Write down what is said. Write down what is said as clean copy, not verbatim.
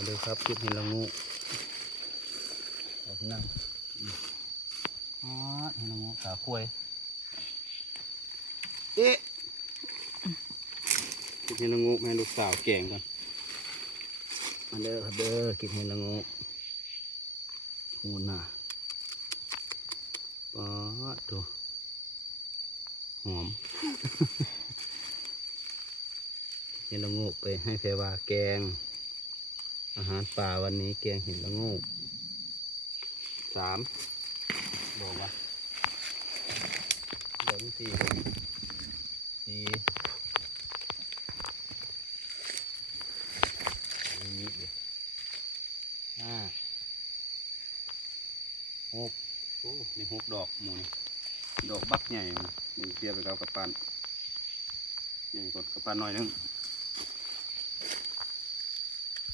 มาดูครับคลิปเห็นละงูเรานั่งอ๋อเห็นละงูขาคุยเอ๊ะคลิปเห็นละงูแม่ลูกสาวแก่งกันมาเด้อครับเด้อคลิปเห็นละงูหูหน้าป๊อดดูหอม เห็นละงูไปให้แพรวาแกงอาหารป่าวันนี้แกงเห็ดละงู3บอกว่าเดี๋ยวนี่4นี่เลย5 6โอ้นี่6 ดอกหมูนี่ดอกบักใหญ่มันเทียบไปกับกระปันใหญ่กว่ากระปันหน่อยนึง